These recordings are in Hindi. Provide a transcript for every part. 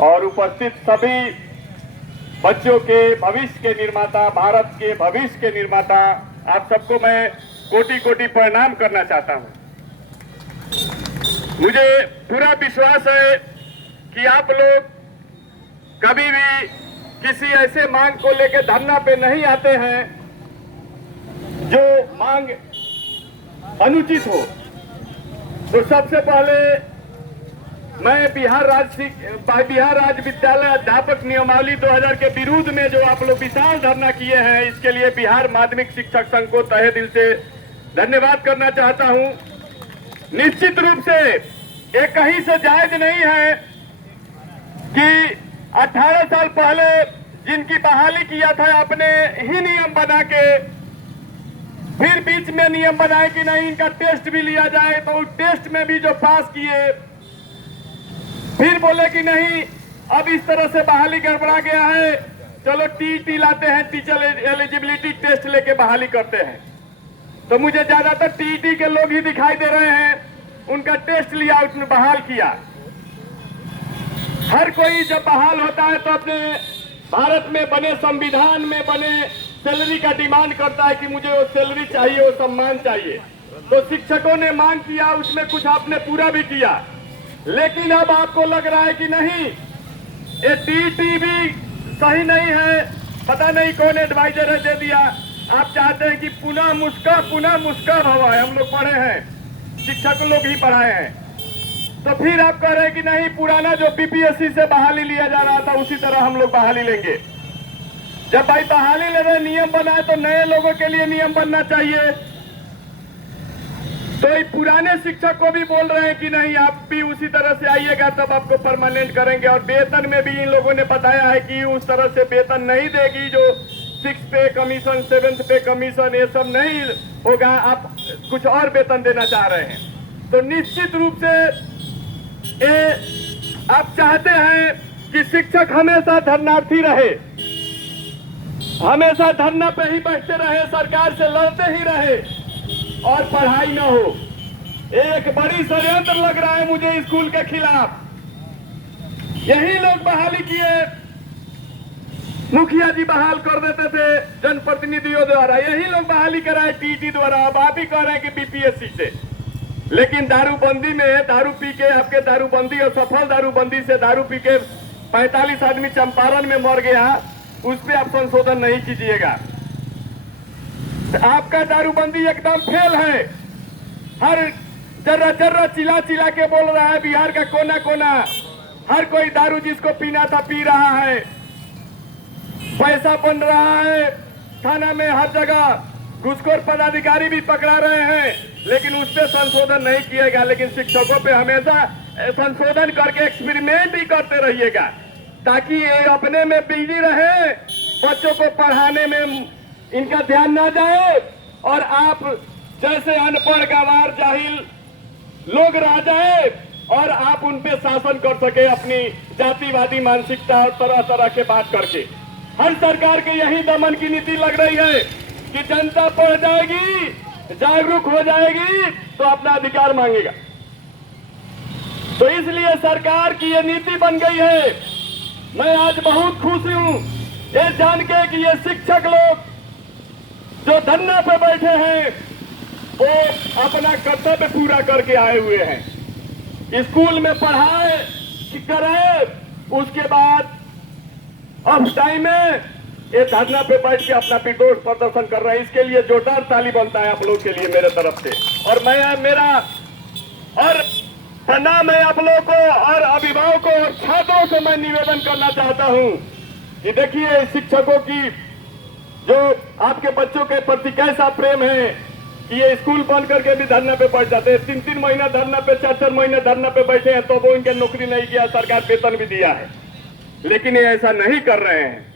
और उपस्थित सभी बच्चों के भविष्य के निर्माता, भारत के भविष्य के निर्माता, आप सबको मैं कोटि कोटि प्रणाम करना चाहता हूं। मुझे पूरा विश्वास है कि आप लोग कभी भी किसी ऐसे मांग को लेकर धरना पे नहीं आते हैं जो मांग अनुचित हो। तो सबसे पहले मैं बिहार राज्य विद्यालय अध्यापक नियमावली 2000 के विरुद्ध में जो आप लोग विशाल धरना किए हैं, इसके लिए बिहार माध्यमिक शिक्षक संघ को तहे दिल से धन्यवाद करना चाहता हूं। निश्चित रूप से ये कहीं से जायज नहीं है कि 18 साल पहले जिनकी बहाली किया था अपने ही नियम बना के, फिर बीच में नियम बनाए कि नहीं इनका टेस्ट भी लिया जाए, तो उस टेस्ट में भी जो पास किए, फिर बोले कि नहीं अब इस तरह से बहाली गड़बड़ा गया है, चलो टीटी लाते हैं, टीचर एलिजिबिलिटी टेस्ट लेके बहाली करते हैं। तो मुझे ज्यादातर टीटी के लोग ही दिखाई दे रहे हैं, उनका टेस्ट लिया, उसने बहाल किया। हर कोई जब बहाल होता है तो अपने भारत में बने संविधान में बने सैलरी का डिमांड करता है कि मुझे वो सैलरी चाहिए, वो सम्मान चाहिए। तो शिक्षकों ने मांग किया, उसमें कुछ आपने पूरा भी किया, लेकिन अब आपको लग रहा है कि नहीं ये टीटी भी सही नहीं है, पता नहीं कौन एडवाइजर है दे दिया। आप चाहते हैं कि पुनः मुस्का भवा है, हम लोग पढ़े हैं, शिक्षक लोग ही पढ़ाए हैं। तो फिर आप कह रहे हैं कि नहीं पुराना जो बीपीएससी से बहाली लिया जा रहा था उसी तरह हम लोग बहाली लेंगे। जब भाई बहाली ले रहे नियम बनाए तो नए लोगों के लिए नियम बनना चाहिए। तो पुराने शिक्षक को भी बोल रहे हैं कि नहीं आप भी उसी तरह से आइएगा तब आपको परमानेंट करेंगे। और वेतन में भी इन लोगों ने बताया है कि उस तरह से वेतन नहीं देगी जो 6 पे कमीशन, 7 पे कमीशन, ये सब नहीं होगा, आप कुछ और वेतन देना चाह रहे हैं। तो निश्चित रूप से ये आप चाहते हैं कि शिक्षक हमेशा धरनार्थी रहे, हमेशा धरना पे ही बैठते रहे, सरकार से लड़ते ही रहे और पढ़ाई न हो। एक बड़ी षड्यंत्र लग रहा है मुझे स्कूल के खिलाफ। यही लोग बहाली किए, मुखिया जी बहाल कर देते थे जनप्रतिनिधियों द्वारा, यही लोग बहाली कराए टीटी द्वारा। अब आप ही कह रहे हैं कि बीपीएससी से। लेकिन दारूबंदी में दारू पी के आपके दारूबंदी और सफल दारूबंदी से दारू पी के 45 आदमी चंपारण में मर गया, उस पर आप संशोधन नहीं कीजिएगा। आपका दारूबंदी एकदम फेल है। हर जर्रा चिल्ला चिल्ला के बोल रहा है बिहार का कोना कोना, हर कोई दारू जिसको पीना था पी रहा है, पैसा बन रहा है थाना में, हर जगह घूसखोर पदाधिकारी भी पकड़ा रहे हैं, लेकिन उस पर संशोधन नहीं किएगा। लेकिन शिक्षकों पे हमेशा संशोधन करके एक्सपेरिमेंट ही करते रहिएगा ताकि ये अपने में बिजी रहे, बच्चों को पढ़ाने में इनका ध्यान ना जाए और आप जैसे अनपढ़ गंवार जाहिल लोग रह जाए और आप उन पे शासन कर सके अपनी जातिवादी मानसिकता और तरह तरह के बात करके। हर सरकार के यही दमन की नीति लग रही है कि जनता पढ़ जाएगी, जागरूक हो जाएगी तो अपना अधिकार मांगेगा। तो इसलिए सरकार की ये नीति बन गई है। मैं आज बहुत खुश हूं ये जान के कि ये शिक्षक लोग जो धरना पे बैठे हैं वो अपना कर्तव्य पूरा करके आए हुए हैं। स्कूल में पढ़ाए करे, उसके बाद अब टाइम में ये धरना पे बैठ के अपना विरोध प्रदर्शन कर रहे हैं। इसके लिए जोरदार ताली बनता है आप लोग के लिए मेरे तरफ से। और मैं मेरा और प्रणाम है आप लोगों को और अभिभावकों और छात्रों से मैं निवेदन करना चाहता हूं कि देखिए शिक्षकों की जो आपके बच्चों के प्रति कैसा प्रेम है कि ये स्कूल बंद करके भी धरना पे बैठ जाते हैं। 3-3 महीना धरना पे, 4-4 महीने धरना पे बैठे हैं तो वो इनके नौकरी नहीं किया, सरकार वेतन भी दिया है, लेकिन ये ऐसा नहीं कर रहे हैं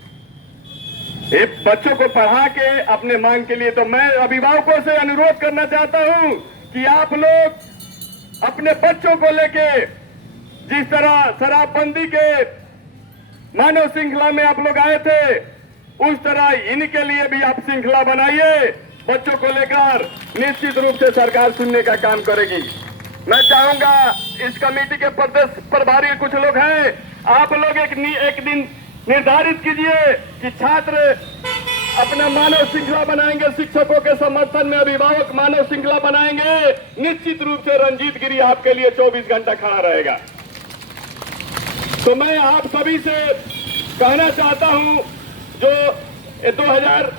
ये बच्चों को पढ़ा के अपने मांग के लिए। तो मैं अभिभावकों से अनुरोध करना चाहता हूं कि आप लोग अपने बच्चों को लेके जिस तरह शराबबंदी के मानव श्रृंखला में आप लोग आए थे, उस तरह इनके लिए भी आप श्रृंखला बनाइए बच्चों को लेकर। निश्चित रूप से सरकार सुनने का काम करेगी। मैं चाहूंगा इस कमेटी के प्रदेश प्रभारी कुछ लोग हैं, आप लोग एक दिन निर्धारित कीजिए कि छात्र अपना मानव श्रृंखला बनाएंगे, शिक्षकों के समर्थन में अभिभावक मानव श्रृंखला बनाएंगे। निश्चित रूप से रंजीत गिरी आपके लिए 24 घंटा खड़ा रहेगा। तो मैं आप सभी से कहना चाहता हूं, जो 2000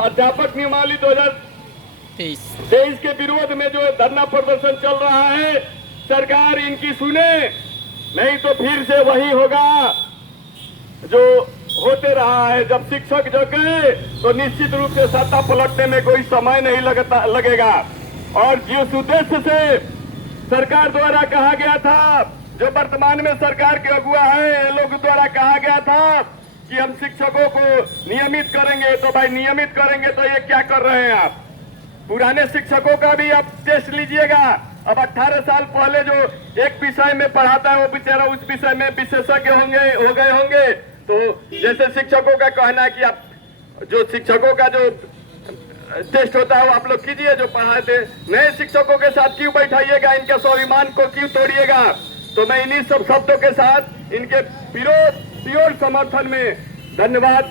अध्यापक नियमावली 2023 के विरोध में जो धरना प्रदर्शन चल रहा है, सरकार इनकी सुने, नहीं तो फिर से वही होगा जो होते रहा है। जब शिक्षक जगे तो निश्चित रूप से सत्ता पलटने में कोई समय नहीं लगेगा। और जिस उद्देश्य से सरकार द्वारा कहा गया था, जो वर्तमान में सरकार के अगुआ है, ये लोग द्वारा कहा गया था कि हम शिक्षकों को नियमित करेंगे, तो भाई नियमित करेंगे तो ये क्या कर रहे हैं आप? पुराने शिक्षकों का भी आप टेस्ट लीजिएगा। अब 18 साल पहले जो एक विषय में पढ़ाता है वो बेचारा उस विषय में विशेषज्ञ हो गए होंगे। तो जैसे शिक्षकों का कहना है कि आप जो शिक्षकों का जो टेस्ट होता है वो आप लोग कीजिए जो पढ़ाए थे, नए शिक्षकों के साथ क्यों बैठाइएगा, इनके स्वाभिमान को क्यों तोड़िएगा? तो मैं इन्हीं सब शब्दों के साथ इनके प्योर समर्थन में धन्यवाद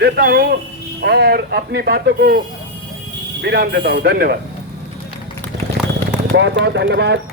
देता हूं और अपनी बातों को विराम देता हूं। धन्यवाद, बहुत बहुत धन्यवाद।